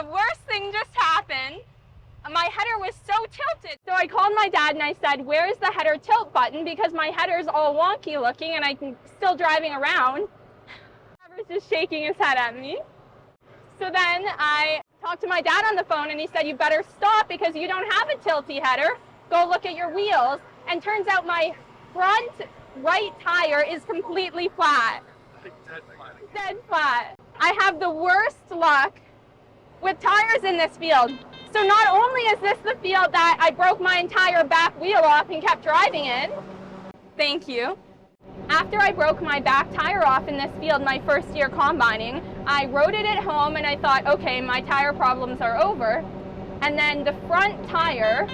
the worst thing just happened. My header was so tilted. So I called my dad and I said, where's the header tilt button? Because my header's all wonky looking and I'm still driving around. Trevor's just shaking his head at me. So then I talked to my dad on the phone and he said, you better stop because you don't have a tilty header. Go look at your wheels. And turns out my front right tire is completely flat. Dead flat. I have the worst luck with tires in this field. So not only is this the field that I broke my entire back wheel off and kept driving in, thank you. After I broke my back tire off in this field my first year combining, I rode it at home and I thought, okay, my tire problems are over. And then the front tire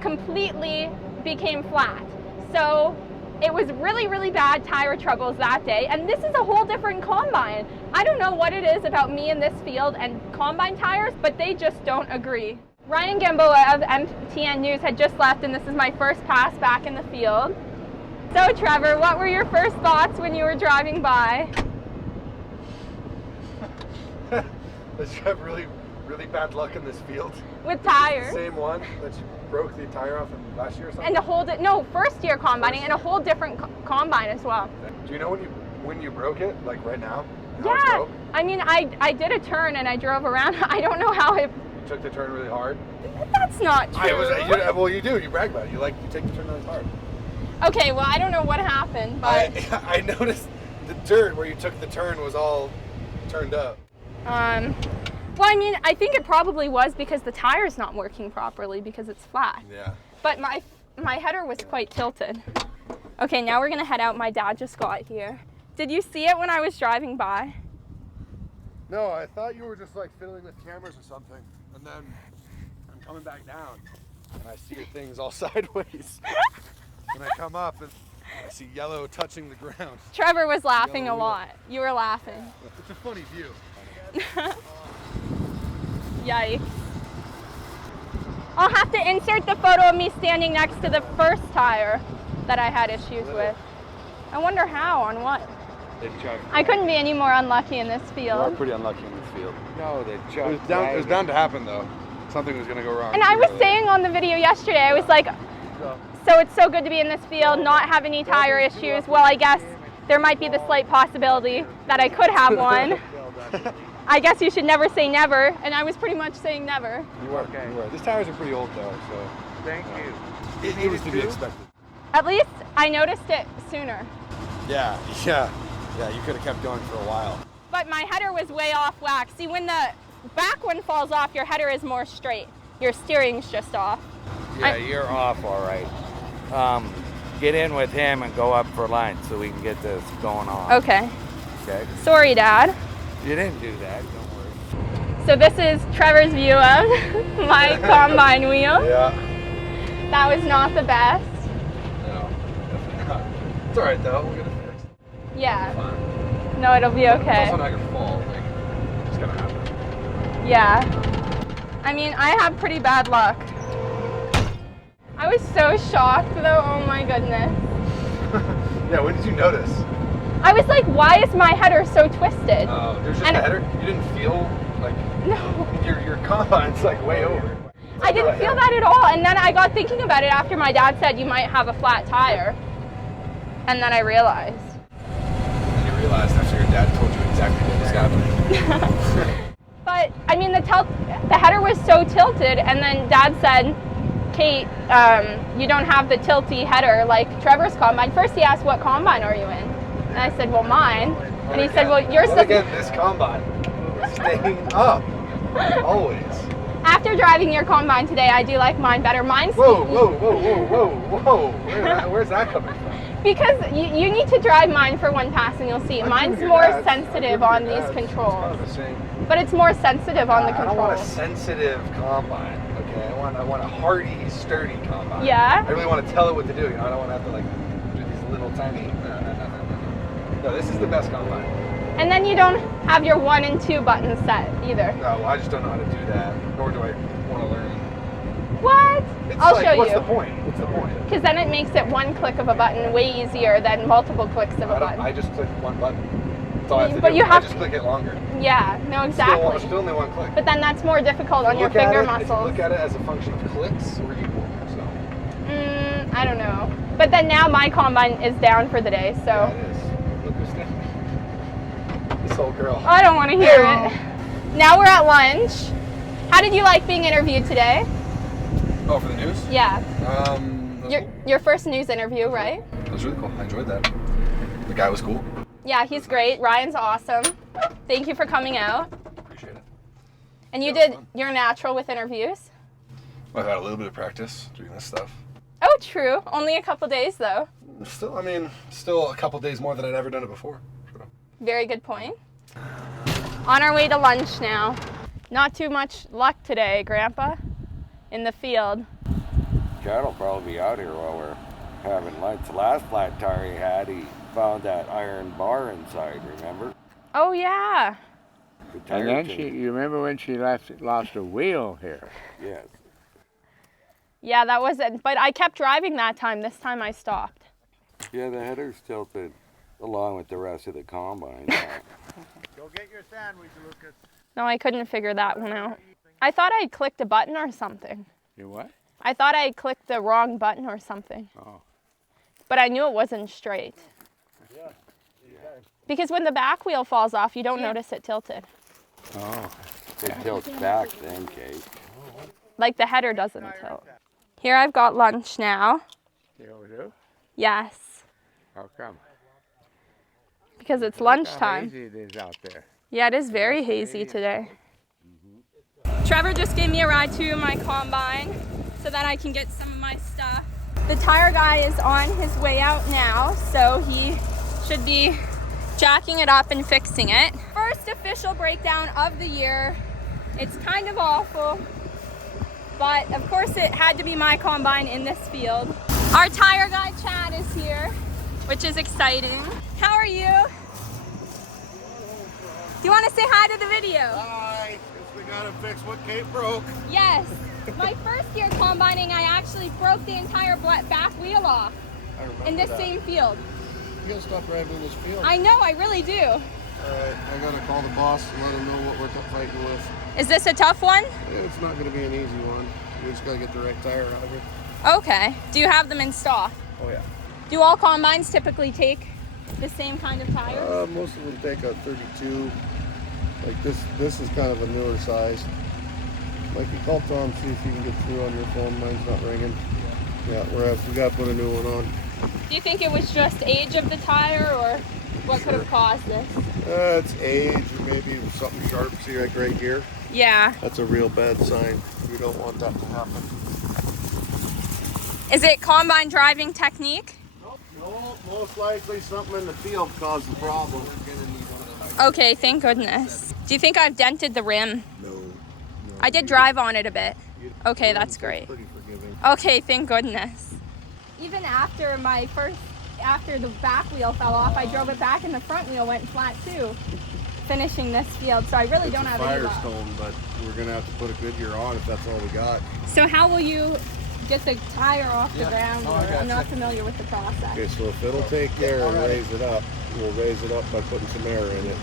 completely became flat. So it was really, really bad tire troubles that day. And this is a whole different combine. I don't know what it is about me in this field and combine tires, but they just don't agree. Ryan Gamboa of MTN News had just left and this is my first pass back in the field. So Trevor, what were your first thoughts when you were driving by? Does you have really bad luck in this field? With tires? The same one that you broke the tire off in last year or something? And a whole, first year combining and a whole different combine as well. Do you know when you broke it, like right now? Yeah, I mean, I did a turn and I drove around. I don't know how it... You took the turn really hard? That's not true. Well, you do. You brag about it. You take the turn really hard. Okay, well, I don't know what happened, but... I noticed the dirt where you took the turn was all turned up. Well, I mean, I think it probably was because the tire's not working properly because it's flat. Yeah. But my header was quite tilted. Okay, now we're gonna head out. My dad just got here. Did you see it when I was driving by? No, I thought you were just like fiddling with cameras or something. And then I'm coming back down and I see your things all sideways. And I come up and I see yellow touching the ground. Trevor was laughing a lot. You were laughing. It's a funny view. Yikes. I'll have to insert the photo of me standing next to the first tire that I had issues with. I wonder how, on what? I couldn't be any more unlucky in this field. You are pretty unlucky in this field. No, they It was bound to happen though. Something was going to go wrong. And I was saying on the video yesterday, I was like, so it's so good to be in this field, not have any tire issues. Well, I guess there might be the slight possibility that I could have one. I guess you should never say never, and I was pretty much saying never. You were, okay. You were. These tires are pretty old though, so. Thank you. It was to be expected. At least I noticed it sooner. Yeah, you could have kept going for a while. But my header was way off whack. See, when the back one falls off, your header is more straight. Your steering's just off. Yeah, you're off all right. Get in with him and go up for lunch so we can get this going on. Okay. Okay. Sorry, Dad. You didn't do that, don't worry. So this is Trevor's view of my combine wheel. Yeah. That was not the best. No, definitely not. It's all right though. We'll get it fixed. Yeah. It's fine. No, it'll be okay. It's also not your fault. Like, it's gonna happen. Yeah. I mean, I have pretty bad luck. I was so shocked though. Oh my goodness. Yeah. When did you notice? I was like, why is my header so twisted? Oh, there's just a header? You didn't feel like your combine's like way over. I didn't feel that at all. And then I got thinking about it after my dad said you might have a flat tire. And then I realized. And you realized after your dad told you exactly what was happening. But I mean, the header was so tilted, and then Dad said, Kate, you don't have the tilty header like Trevor's combine. First he asked, what combine are you in? And I said, well, mine. And he said, well, yours doesn't... Again, this combine. Staying up. Always. After driving your combine today, I do like mine better. Mine's... Whoa. Where's that coming from? Because you need to drive mine for one pass and you'll see. Mine's more sensitive on these controls. It's kind of the same. But it's more sensitive on the controls. I don't want a sensitive combine, okay? I want a hardy, sturdy combine. Yeah? I really want to tell it what to do, you know? I don't want to have to like do these little tiny... No, this is the best combine. And then you don't have your 1 and 2 buttons set either. No, I just don't know how to do that, nor do I want to learn. What? I'll show you. What's the point? What's the point? Because then it makes it one click of a button way easier than multiple clicks of a button. I just click one button. That's all I have to But do. you have I just click it longer. Yeah, no, exactly. Still only one click. But then that's more difficult on your Look at finger it- If you muscles. look at it as a function of clicks or equal, so. I don't know. But then now my combine is down for the day, so. Yeah, it is. Look who's standing. This old girl. I don't want to hear it. Now we're at lunch. How did you like being interviewed today? Oh, for the news? Yeah. That was cool. Your first news interview, right? That was really cool. I enjoyed that. The guy was cool. Yeah, he's great. Ryan's awesome. Thank you for coming out. Appreciate it. And Yeah, you're natural with interviews. Well, I've had a little bit of practice doing this stuff. Oh, true. Only a couple days, though. Still a couple days more than I'd ever done it before. So. Very good point. On our way to lunch now. Not too much luck today, Grandpa, in the field. Chad will probably be out here while we're having lunch. The last flat tire he had, he found that iron bar inside, remember? Oh, yeah. The tire And then chain. you remember when she lost a wheel here? Yes. Yeah, that was it. But I kept driving that time. This time I stopped. Yeah, the header's tilted along with the rest of the combine. Go get your sandwich, Lucas. No, I couldn't figure that one out. I thought I clicked a button or something. You what? I thought I clicked the wrong button or something. Oh. But I knew it wasn't straight. Yeah. Because when the back wheel falls off, you don't notice it tilted. Oh. It tilts back then, Kate. Like the header doesn't tilt. Here I've got lunch now. You do? Yes, How come? because it's Look how lunchtime. hazy it is out there. Yeah, it is very hazy today. Trevor just gave me a ride to my combine so that I can get some of my stuff. The tire guy is on his way out now, so he should be jacking it up and fixing it. First official breakdown of the year. It's kind of awful, but of course it had to be my combine in this field. Our tire guy Chad is here, which is exciting. How are you? Do you want to say hi to the video? Hi. Guess we gotta fix what Kate broke. Yes. My first year combining, I actually broke the entire back wheel off I remember in this that. same field. You gotta stop driving in this field. I know, I really do. Alright, I gotta call the boss and let him know what we're fighting with. Is this a tough one? It's not gonna be an easy one. We just gotta get the right tire out of it. Okay. Do you have them in stock? Oh yeah. Do all combines typically take the same kind of tire? Most of them take a 32. Like this is kind of a newer size. Like you call Tom, see if you can get through on your phone. Mine's not ringing. Yeah, we gotta put a new one on. Do you think it was just age of the tire, or what could have caused this? It's age or maybe something sharp. See like right here? Yeah. That's a real bad sign. We don't want that to happen. Is it combine driving technique? No, most likely something in the field caused the problem. Okay, thank goodness. Do you think I've dented the rim? No. I did drive on it a bit. Okay, that's great. Pretty forgiving. Okay, thank goodness. Even after after the back wheel fell off, I drove it back and the front wheel went flat too, finishing this field. So I really don't have any luck. Firestone, but we're gonna have to put a Goodyear on if that's all we got. So how will you get the tire off the ground? Oh, I I'm gotcha. not familiar with the process. Okay, so if it'll take air and raise it up, we'll raise it up by putting some air in it.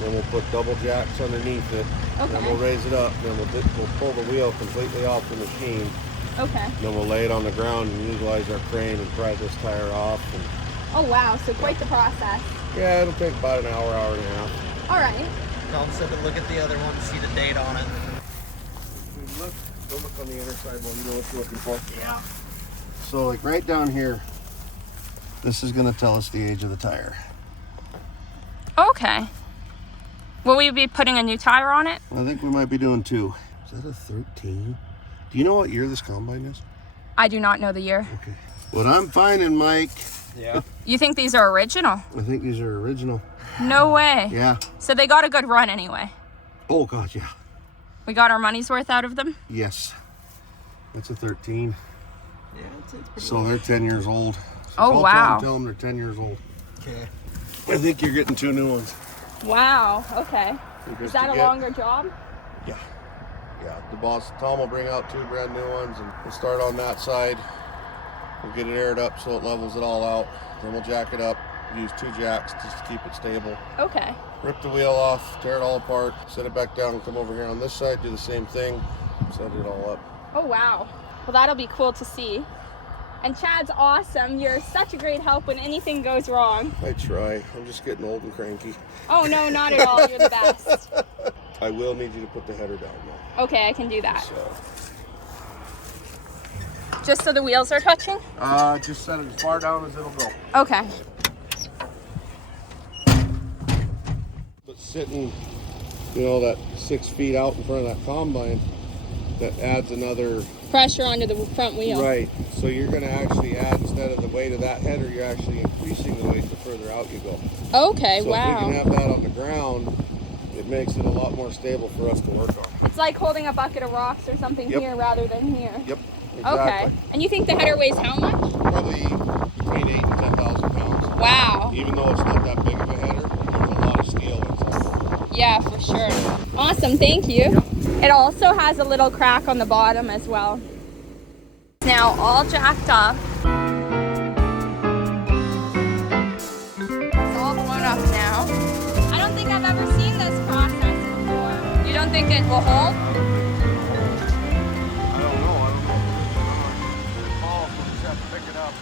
Then we'll put double jacks underneath it. Okay. Then we'll raise it up. Then we'll pull the wheel completely off the machine. Okay. Then we'll lay it on the ground and utilize our crane and pry this tire off. And Oh wow, so quite the process. yeah, it'll take about an hour, hour and a half. All right. Tom said to look at the other one to see the date on it. Go look on the inner side while you know what you're looking for. Yeah. So like right down here, this is gonna tell us the age of the tire. Okay. Will we be putting a new tire on it? I think we might be doing 2. Is that a 13? Do you know what year this combine is? I do not know the year. Okay. What I'm finding, Mike, Yeah. You think these are original? I think these are original. No way. Yeah. So they got a good run anyway. Oh God, yeah. We got our money's worth out of them? Yes. That's a 13. Yeah, it's pretty So they're 10 years old. So Oh, call wow. Tom, tell them they're 10 years old. okay. I think you're getting 2 new ones. Wow, okay. Just Is that to a get- longer job? Yeah. Yeah. The boss, Tom, will bring out 2 brand new ones, and we'll start on that side. We'll get it aired up so it levels it all out. Then we'll jack it up, use 2 jacks just to keep it stable. Okay. Rip the wheel off, tear it all apart, set it back down, come over here on this side, do the same thing, set it all up. Oh, wow. Well, that'll be cool to see. And Chad's awesome. You're such a great help when anything goes wrong. I try. I'm just getting old and cranky. Oh, no, not at all. You're the best. I will need you to put the header down though. Okay, I can do that. So, Just so the wheels are touching? just set it as far down as it'll go. Okay. But sitting, you know, that 6 feet out in front of that combine, that adds another Pressure onto the front wheel. right. So you're going to actually add, instead of the weight of that header, you're actually increasing the weight the further out you go. Okay, So wow. if we can have that on the ground, it makes it a lot more stable for us to work on. It's like holding a bucket of rocks or something Yep. here rather than here. Yep. Okay. Exactly. And you think the header weighs how much? Probably between 8 and 10,000 pounds. Wow. Even though it's not that big of a header, there's a lot of steel inside. Yeah, for sure. Awesome, thank you. It also has a little crack on the bottom as well. It's now all jacked up. It's all blown up now. I don't think I've ever seen this process before. You don't think it will hold? I don't know. It's small, so we just have to pick it up.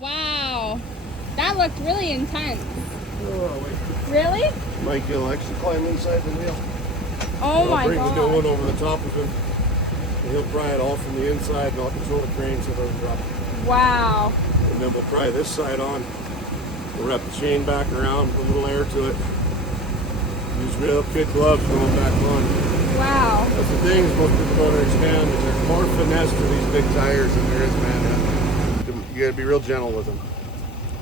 Wow. That looked really intense. Oh, wait. Really? Mike, you'll actually climb inside the wheel. Oh I'll my bring the new one god. over the top of him. And he'll pry it all from the inside, and I'll control the crane so it doesn't drop. Wow. And then we'll pry this side on. We'll wrap the chain back around, put a little air to it. Use real kid gloves going back on. Wow. That's the thing is most people don't understand is there's more finesse to these big tires than there is manhandling. You gotta be real gentle with them.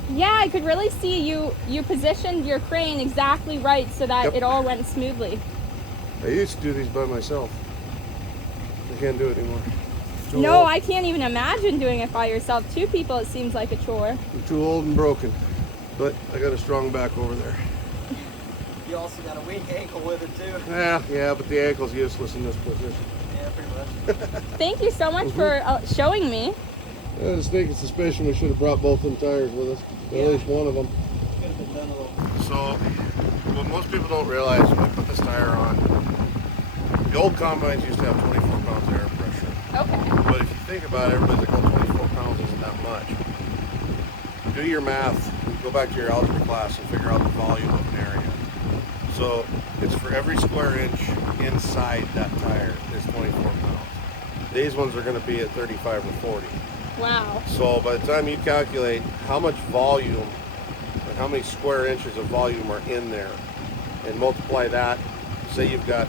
Yeah, I could really see you positioned your crane exactly right so that Yep. it all went smoothly. I used to do these by myself. I can't do it anymore. Too No, old. I can't even imagine doing it by yourself. 2 people, it seems like a chore. I'm too old and broken. But I got a strong back over there. You also got a weak ankle with it too. Yeah, but the ankle's useless in this position. Yeah, pretty much. Thank you so much for showing me. I just think it's suspicion we should have brought both them tires with us. At least one of them. Could have been done a little. So, what most people don't realize when they put this tire on, the old combines used to have 24 pounds of air pressure. Okay. But if you think about it, everybody's like, oh, 24 pounds isn't that much. Do your math, go back to your algebra class and figure out the volume of an area. So, it's for every square inch inside that tire is 24 pounds. These ones are going to be at 35 or 40. Wow. So by the time you calculate how much volume and how many square inches of volume are in there and multiply that, say you've got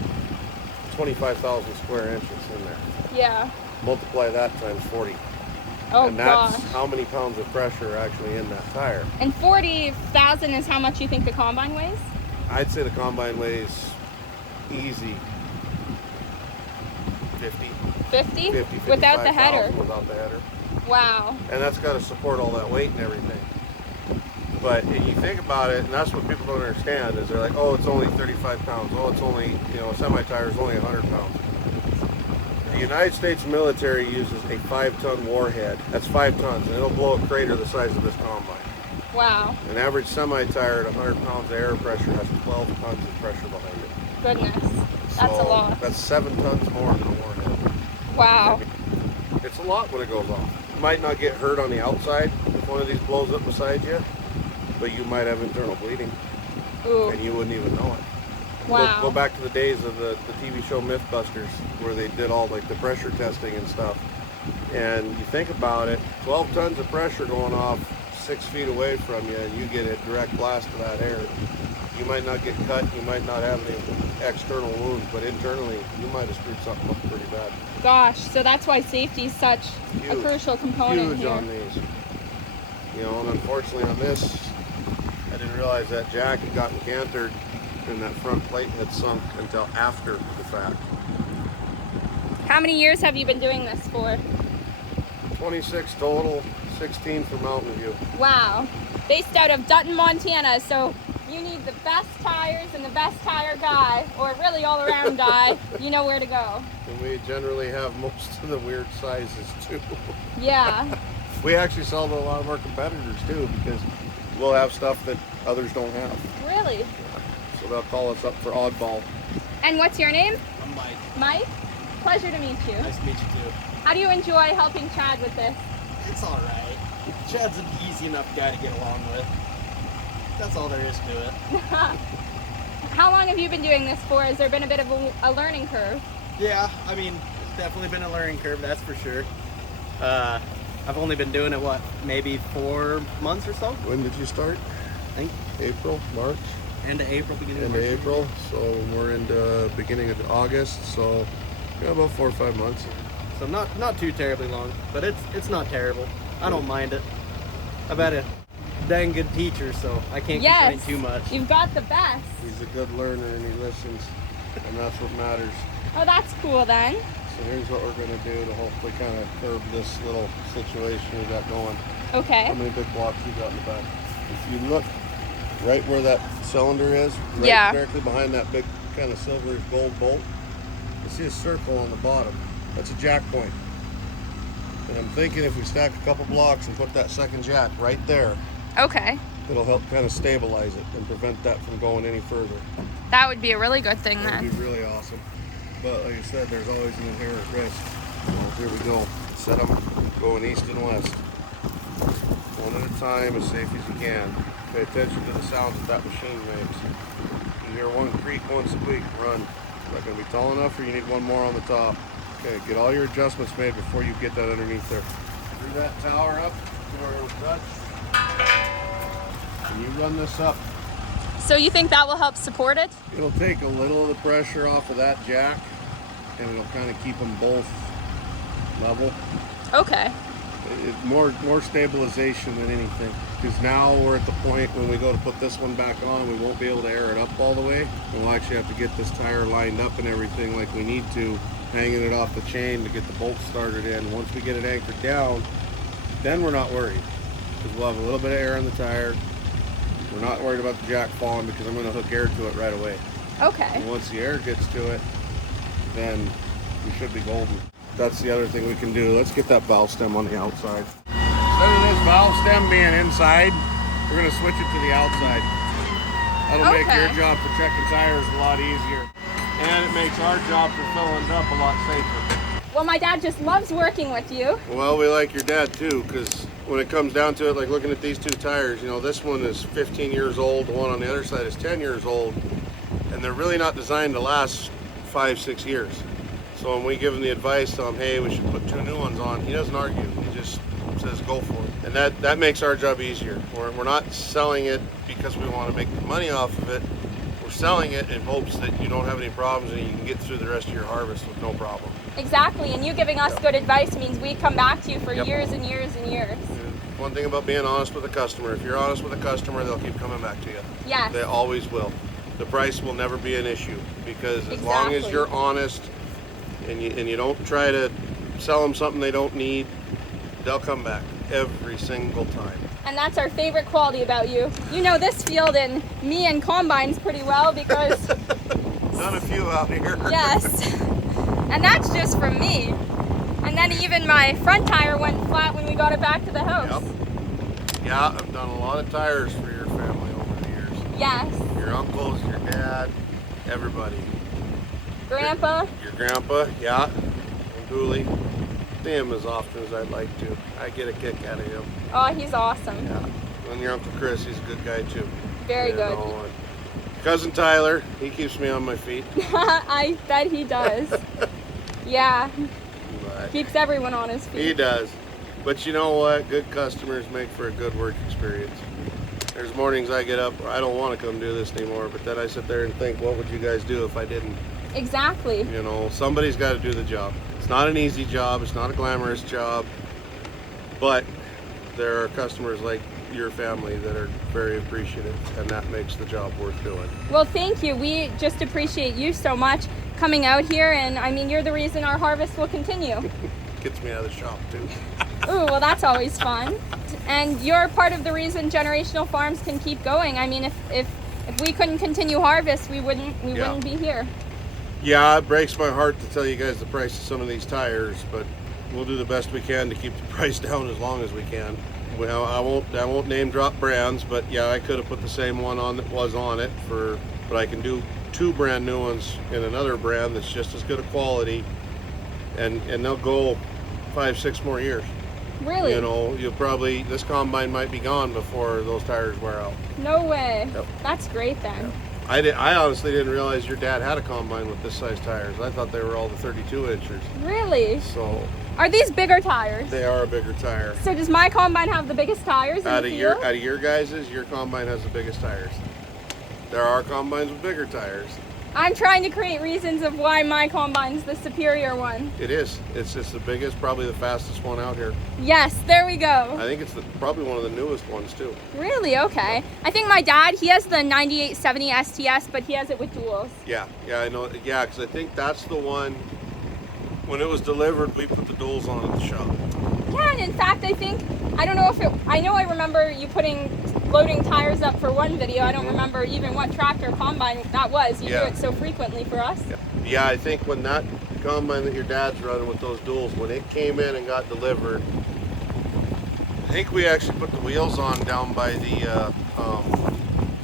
25,000 square inches in there. Yeah. Multiply that times 40. Oh and that's gosh. how many pounds of pressure are actually in that tire. And 40,000 is how much you think the combine weighs? I'd say the combine weighs easy 50, 50? 50, Without the 55,000 header. without the header. Wow. And that's got to support all that weight and everything. But you think about it, and that's what people don't understand, is they're like, oh, it's only 35 pounds. Oh, it's only, you know, a semi-tire is only 100 pounds. The United States military uses a 5-ton warhead. That's 5 tons, and it'll blow a crater the size of this combine. Wow. An average semi-tire at 100 pounds of air pressure has 12 tons of pressure behind it. Goodness. That's So a lot. That's 7 tons more than a warhead. Wow. It's a lot when it goes off. You might not get hurt on the outside if one of these blows up beside you, but you might have internal bleeding, Ooh. and you wouldn't even know it. Wow. Go back to the days of the TV show Mythbusters, where they did all like the pressure testing and stuff. And you think about it, 12 tons of pressure going off 6 feet away from you, and you get a direct blast of that air. You might not get cut, you might not have any external wounds, but internally, you might have screwed something up pretty bad. Gosh, so that's why safety is such a Huge. crucial component Huge here. on these. You know, and unfortunately on this, I didn't realize that jack had gotten cantered and that front plate had sunk until after the fact. How many years have you been doing this for? 26 total, 16 for Mountain View. Wow. Based out of Dutton, Montana, so you need the best tires and the best tire guy, or really all around guy, you know where to go. And we generally have most of the weird sizes too. Yeah. We actually sell to a lot of our competitors too, because we'll have stuff that others don't have. Really? So they'll call us up for oddball. And what's your name? I'm Mike. Mike? Pleasure to meet you. Nice to meet you too. How do you enjoy helping Chad with this? It's all right. Chad's an easy enough guy to get along with. That's all there is to it. How long have you been doing this for? Has there been a bit of a learning curve? Yeah, I mean, it's definitely been a learning curve, that's for sure. I've only been doing it, what, maybe 4 months or so? When did you start? I think April, March? end of April, beginning of End of March. April, so we're into beginning of August, so yeah, about 4 or 5 months. So not too terribly long, but it's not terrible. I don't mind it. I've had a dang good teacher, so I can't complain too much. You've got the best. He's a good learner and he listens, and that's what matters. Oh, that's cool then. So here's what we're gonna do to hopefully kind of curb this little situation we got going. Okay. How many big blocks you got in the back? If you look right where that cylinder is, right Yeah. directly behind that big kind of silverish gold bolt, you see a circle on the bottom. That's a jack point. And I'm thinking if we stack a couple blocks and put that second jack right there, Okay. it'll help kind of stabilize it and prevent that from going any further. That would be a really good thing That'd then. be really awesome. But like I said, there's always an inherent risk. Well, here we go. Set them going east and west. One at a time, as safe as you can. Pay attention to the sounds that machine makes. You hear one creak, one squeak, run. Is that going to be tall enough, or you need one more on the top? Okay, get all your adjustments made before you get that underneath there. Screw that tower up to where it'll touch. And you run this up. So you think that will help support it? It'll take a little of the pressure off of that jack, and it'll kind of keep them both level. Okay. More stabilization than anything, because now we're at the point when we go to put this one back on, we won't be able to air it up all the way, and we'll actually have to get this tire lined up and everything like we need to, hanging it off the chain to get the bolts started in. Once we get it anchored down, then we're not worried, because we'll have a little bit of air in the tire. We're not worried about the jack falling, because I'm going to hook air to it right away. Okay. And once the air gets to it, then we should be golden. That's the other thing we can do. Let's get that valve stem on the outside. Instead of this valve stem being inside, we're going to switch it to the outside. That'll make your job for checking tires a lot easier. And it makes our job for filling it up a lot safer. Well, my dad just loves working with you. Well, we like your dad too, because when it comes down to it, like looking at these two tires, you know, this one is 15 years old, the one on the other side is 10 years old, and they're really not designed to last 5-6 years. So when we give him the advice, tell him, hey, we should put 2 new ones on, he doesn't argue. He just says, go for it. And that makes our job easier. We're not selling it because we want to make money off of it. We're selling it in hopes that you don't have any problems and you can get through the rest of your harvest with no problem. Exactly, and you giving us good advice means we come back to you for years and years and years. And one thing about being honest with a customer, if you're honest with a customer, they'll keep coming back to you. Yes. They always will. The price will never be an issue, because as long as you're honest and you don't try to sell them something they don't need, they'll come back every single time. And that's our favorite quality about you. You know this field and me and combines pretty well because... Done a few out here. Yes. And that's just from me. And then even my front tire went flat when we got it back to the house. Yep. Yeah, I've done a lot of tires for your family over the years. Yes. Your uncles, your dad, everybody. Grandpa. Your grandpa, yeah. And Dooley. See him as often as I'd like to. I get a kick out of him. Oh, he's awesome. Yeah. And your Uncle Chris, he's a good guy too. Very good. Cousin Tyler, he keeps me on my feet. I bet he does. Yeah. But Keeps everyone on his feet. he does. But you know what? Good customers make for a good work experience. There's mornings I get up, I don't want to come do this anymore, but then I sit there and think, what would you guys do if I didn't? Exactly. You know, somebody's got to do the job. It's not an easy job, it's not a glamorous job, but there are customers like your family that are very appreciative, and that makes the job worth doing. Well, thank you. We just appreciate you so much coming out here, and I mean, you're the reason our harvest will continue. Gets me out of the shop too. Ooh, well, that's always fun. And you're part of the reason generational farms can keep going. I mean, if If we couldn't continue harvest, we wouldn't be here. Yeah, it breaks my heart to tell you guys the price of some of these tires, but we'll do the best we can to keep the price down as long as we can. Well, I won't name drop brands, but yeah, I could have put the same one on that was on it but I can do 2 brand new ones in another brand that's just as good a quality, and they'll go 5-6 more years. Really? You know, this combine might be gone before those tires wear out. No way. Yep. That's great then. Yep. I honestly didn't realize your dad had a combine with this size tires. I thought they were all the 32 inches. Really? So Are these bigger tires? they are a bigger tire. So does my combine have the biggest tires in the field? Out of your guys's, your combine has the biggest tires. There are combines with bigger tires. I'm trying to create reasons of why my combine's the superior one. It is. It's just the biggest, probably the fastest one out here. Yes, there we go. I think it's probably one of the newest ones too. Really? Okay. I think my dad, he has the 9870 STS, but he has it with duals. Yeah, I know. Yeah, because I think that's the one. When it was delivered, we put the duals on at the shop. Yeah, and in fact, I know I remember you loading tires up for one video. I don't remember even what tractor combine that was. You do it so frequently for us. Yeah, I think when that combine that your dad's running with those duals, when it came in and got delivered, I think we actually put the wheels on down by the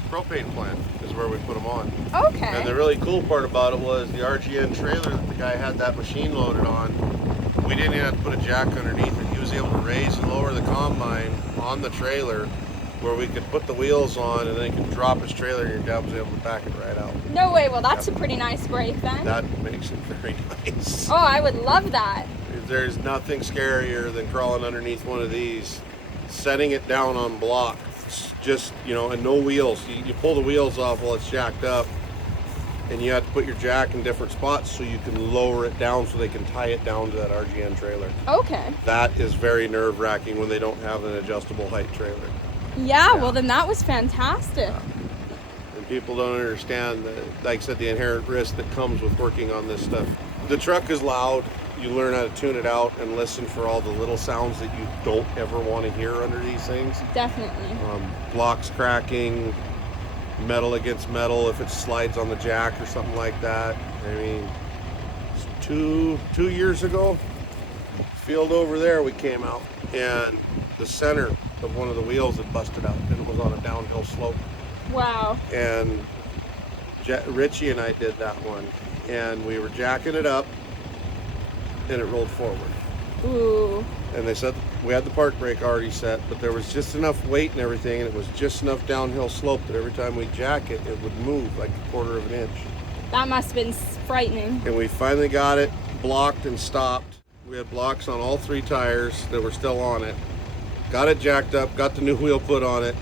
propane plant is where we put them on. Okay. And the really cool part about it was the RGN trailer that the guy had that machine loaded on, we didn't even have to put a jack underneath it. He was able to raise and lower the combine on the trailer where we could put the wheels on and then he could drop his trailer and your dad was able to back it right out. No way. Well, that's a pretty nice break then. That makes it very nice. Oh, I would love that. There's nothing scarier than crawling underneath one of these, setting it down on block, just, and no wheels. You pull the wheels off while it's jacked up, and you have to put your jack in different spots so you can lower it down so they can tie it down to that RGN trailer. Okay. That is very nerve-wracking when they don't have an adjustable height trailer. Yeah, well then that was fantastic. And people don't understand, like I said, the inherent risk that comes with working on this stuff. The truck is loud. You learn how to tune it out and listen for all the little sounds that you don't ever want to hear under these things. Definitely. Blocks cracking, metal against metal if it slides on the jack or something like that. I mean, 2 years ago, field over there we came out and the center of one of the wheels had busted out and it was on a downhill slope. Wow. And Richie and I did that one and we were jacking it up and it rolled forward. Ooh. And they said we had the park brake already set, but there was just enough weight and everything, and it was just enough downhill slope that every time we jack it, it would move like 1/4 of an inch. That must have been frightening. And we finally got it blocked and stopped. We had blocks on all 3 tires that were still on it. Got it jacked up, got the new wheel put on it,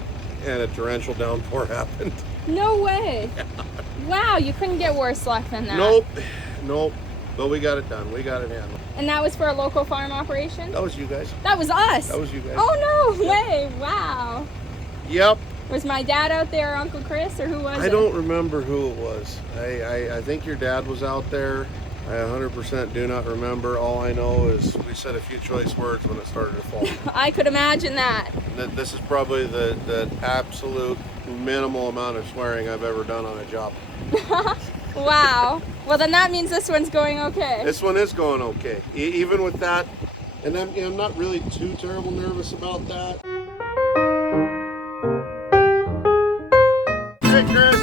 and a torrential downpour happened. No way. Wow, you couldn't get worse luck than that. Nope. But we got it done. We got it handled. And that was for a local farm operation? That was you guys. That was us. That was you guys. Oh, no way. Wow. Yep. Was my dad out there, or Uncle Chris, or who was it? I don't remember who it was. I think your dad was out there. I 100% do not remember. All I know is we said a few choice words when it started to fall. I could imagine that. This is probably the absolute minimal amount of swearing I've ever done on a job. Wow. Well, then that means this one's going okay. This one is going okay. Even with that, and I'm not really too terrible nervous about that. Hey, Chris.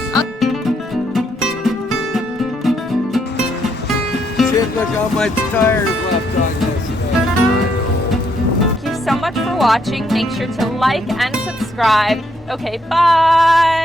Shit, look how much tires left on this thing. Thank you so much for watching. Make sure to like and subscribe. Okay, bye.